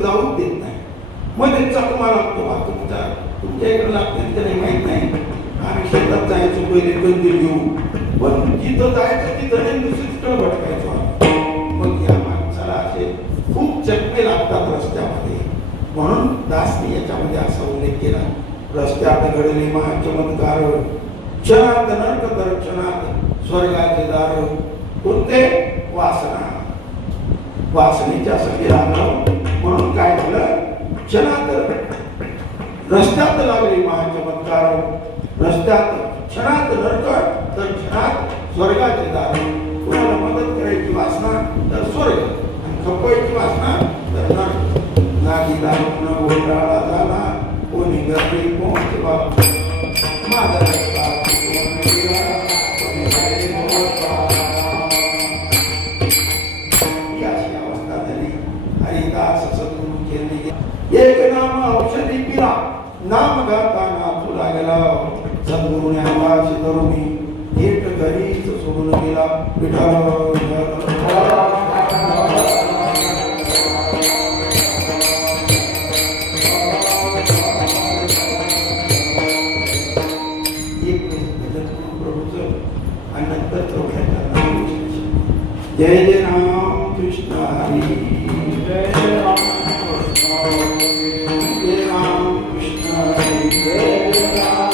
तर जाऊच देत नाही. मध्ये चकमा लागतो बा तुमच्या इकडे लागते तिथे नाही माहीत नाही. आम्ही शेतात जायचो पहिले कंदील घेऊ, पण जिथं जायचं तिथं नाही दुसरीकडे भटकायचो. मग या माणसाला असे खूप चकमे लागतात रस्त्यामध्ये. म्हणून दासनी याच्यामध्ये असा उल्लेख केला, रस्त्यात घडले महाचमत्कार, क्षणात नरक दर्शनात स्वर्गाचे दार. कोणते? वासना, वासनेच्या सगळे राहणं. म्हणून काय झालं, क्षणात रस्त्यात लागले महाचमत्कार, रस्त्यात क्षणात नरक तर क्षणात स्वर्गाचे दार. कोणाला मदत करायची वासना तर स्वर्ग, आणि खपवायची वासना तर नरक. नागी दारूण घोटाळा झाला, कोणी गर्दी पोहोचवा माझा रस्ता अशी अवस्था झाली. हरिदास सद्गुरू केले एक नाम औषधी पिला, नाम गाता नाचू लागला. सद्गुरूने आवाज करून थेट घरीच सोडून गेला. विठ्ठल जय जय राम कृष्ण हरी, जय जय राम कृष्ण हरी, जय राम कृष्ण हरी, जय जय राम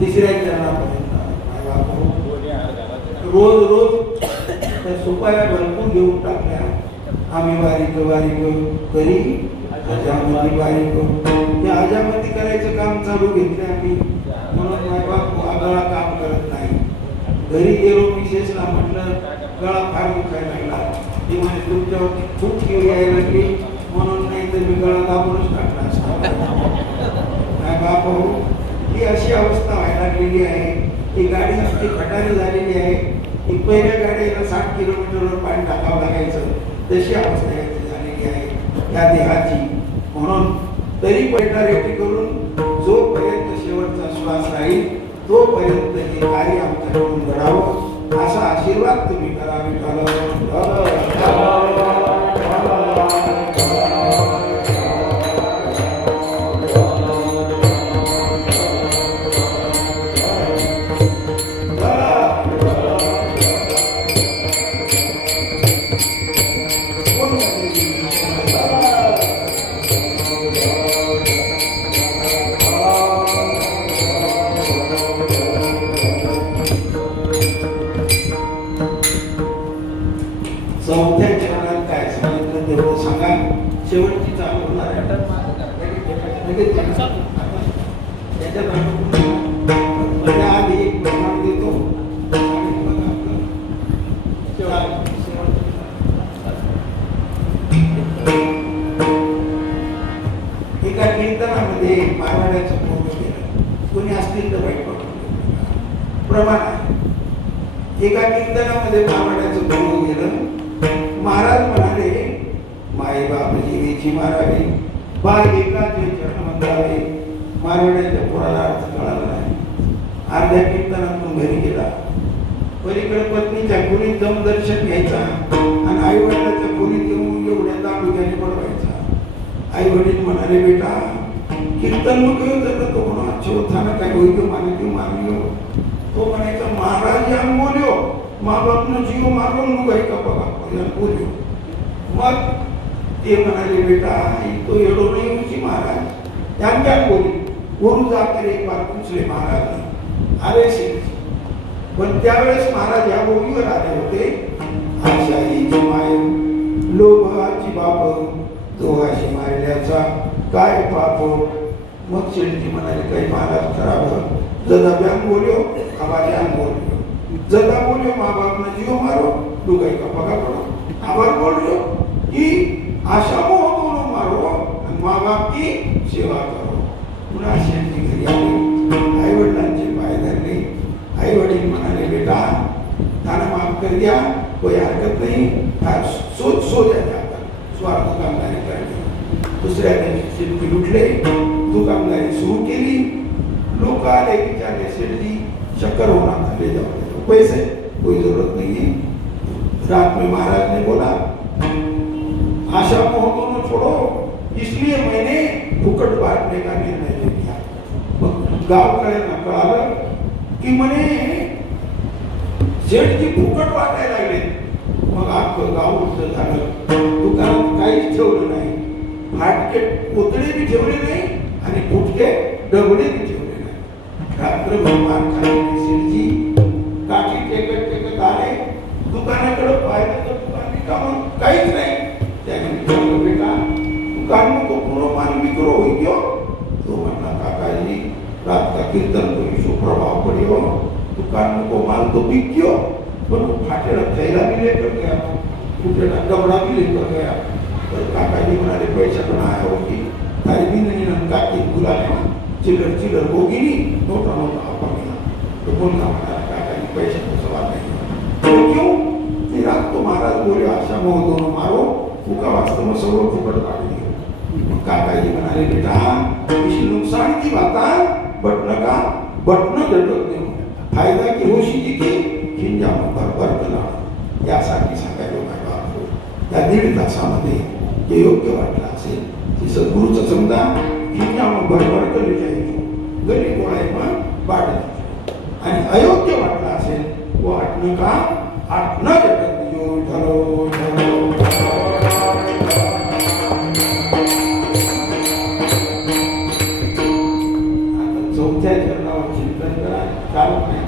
तिसऱ्या चरणापर्यंत रोज रोज त्या सुपाऱ्या भरपूर घेऊन टाकल्या. आम्ही बारीक करी हजामती बारीक, त्या हजामती करायचं काम चालू घेतले आम्ही. म्हणून मायबाप गळा काम करत नाही. घरी गेलो मिसेसला म्हटलं गळा फार दुखायला लागला. ती म्हणजे तुमच्यावरती खूप किव यायला लागली, म्हणून नाही तर मी गळा दाबूनच टाकला असता. मायबाप हो, ही अशी अवस्था व्हायला लागलेली आहे. ती गाडी इतकी खटारी झालेली आहे की पहिल्या गाडीला 60 किलोमीटरवर पाणी टाकावं लागायचं, तशी अवस्था झालेली आहे या देहाची. म्हणून तरी पैठा रेटी करून जोपर्यंत शेवटचा श्वास राहील तोपर्यंत हे कार्य आमच्याकडून घडावं असा आशीर्वाद तुम्ही करा. चौथ्या चरणात काय सांगितलं तेवढं सांगा. शेवटची चालू होणार लगेच त्याच्यात आधी एक प्रमाण देतो आणि मग आपलं एका कीर्तनामध्ये मारवाड्याचं पोरगं गेलं, कोणी असतील तर वाईट प्रमाण आहे. एका कीर्तनामध्ये मारवाड्याचं पोरगं गेलं. महाराज म्हणाले, माई बाप जीवेची मारावी, बा एकाचे चरण वंदावे. मारवाड्याच्या पोराला अर्थ कळाला नाही. अर्ध्या कीर्तनातून घरी गेला. पलीकडे पत्नीच्या खोलीत जाऊन दर्शन घ्यायचा आणि आई वडिलांच्या खोलीत येऊन एवढ्या तालुक्याने पडवायचा. आई वडील म्हणाले, बेटा कीर्तन मग जर तो म्हणा चौथाना काय होईल मानितो मानियो. तो म्हणायचा, महाराज या बोल्यो, माँ बाप न जीव मारो नुगाई का बघा बोल्यो. मग ते म्हणाले, बेटा तो एवढो नाही होती महाराज त्यान काय बोली वरू जाकर एक बार पूछले महाराज अरे सिंह. पण त्यावेळेस महाराज या बोलीवर आले होते, आशाईची माय लोभाची बाप दोघाशी मारल्याचा काय पाप. मग शेळजी म्हणाले, काही महाराज खराब जदा ब्यान बोल्यो आवाज बोल्यो. जदा बोल्यो माँ बाप ने जीव मारो दुगाई का पगा पड़ो. आवाज बोल्यो की आशा मोह दोनों मारो आणि माँ बाप की सेवा करो. पुन्हा शेळजी घरी आले, आई वडिलांचे पाय धरले. आई वडील म्हणाले, बेटा त्याला माफ कर द्या, कोई हरकत नाही, सोच सो जाता स्वार्थ कामगारी करणे. दुसऱ्या दिवशी शेळजी उठले, दुकानदारी सुरू केली. लोक आले विचारले, शेळजी शक्कर होना ले जाओ, पैसे कोई जरूरत नहीं है. रात में महाराज ने बोला, आशा मोह दोनों छोड़ो, इसलिए मैंने फुकट बांटने का निर्णय ले लिया. मग गावकऱ्यांना कळालं की म्हणे शेठजी फुकट वाटायला लागले. मग अख्खं गाव उलट झालं. दुकानात काहीच ठेवलं नाही, फाटके कोतडे बी ठेवले नाही आणि फुटके डबडे बी ठेवले नाही. रात्रभर मार खाल्ली शेठजी. काठी टेकत आले. दुकानाकडे पाहिलं तर दुकान रिकामं, काहीच नाही. त्याने विचारलं, बेटा दुकान में तो पूरा माल बिक्रो हो गयो. तो म्हणला, काकाजी रात का कीर्तन करी सो प्रभाव पड़ियो, दुकान में को माल तो बिक गयो, पर फाटेला थैला भी लेकर गया, फूटेला डबड़ा भी लेकर गया. तर काकाजी म्हणाले, पैसा तो आया होगी तारी भी नहीं नंका की बुला लेना चिल्लर चिल्लर होगी नहीं नोटा नोटा आपा गया. तो बोलना म्हणाला, काकाजी पैसा तो सवाल नहीं. तो क्यों ये रात तो महाराज बोले आशा मोह दोनों मारो, फुका वास्तव में सर्व फुकट काट दियो. काकाजी म्हणाले, बेटा इसी नुकसान की बात बटन का बटन झटक देऊ, फायदा की होशीची की खिंजा भरभर कला. यासाठी सांगायला काय या 1.5 तासामध्ये जे योग्य वाटलं असेल ते सद्गुरूचं समजा खिंजा भरभर कली जायचो, गली गोळाय पण वाटत. आणि अयोग्य वाटलं असेल वाटणं का आटणं झटक दियो. ठरो चौथ्या चरणावर चिंतन करा. चालू नाही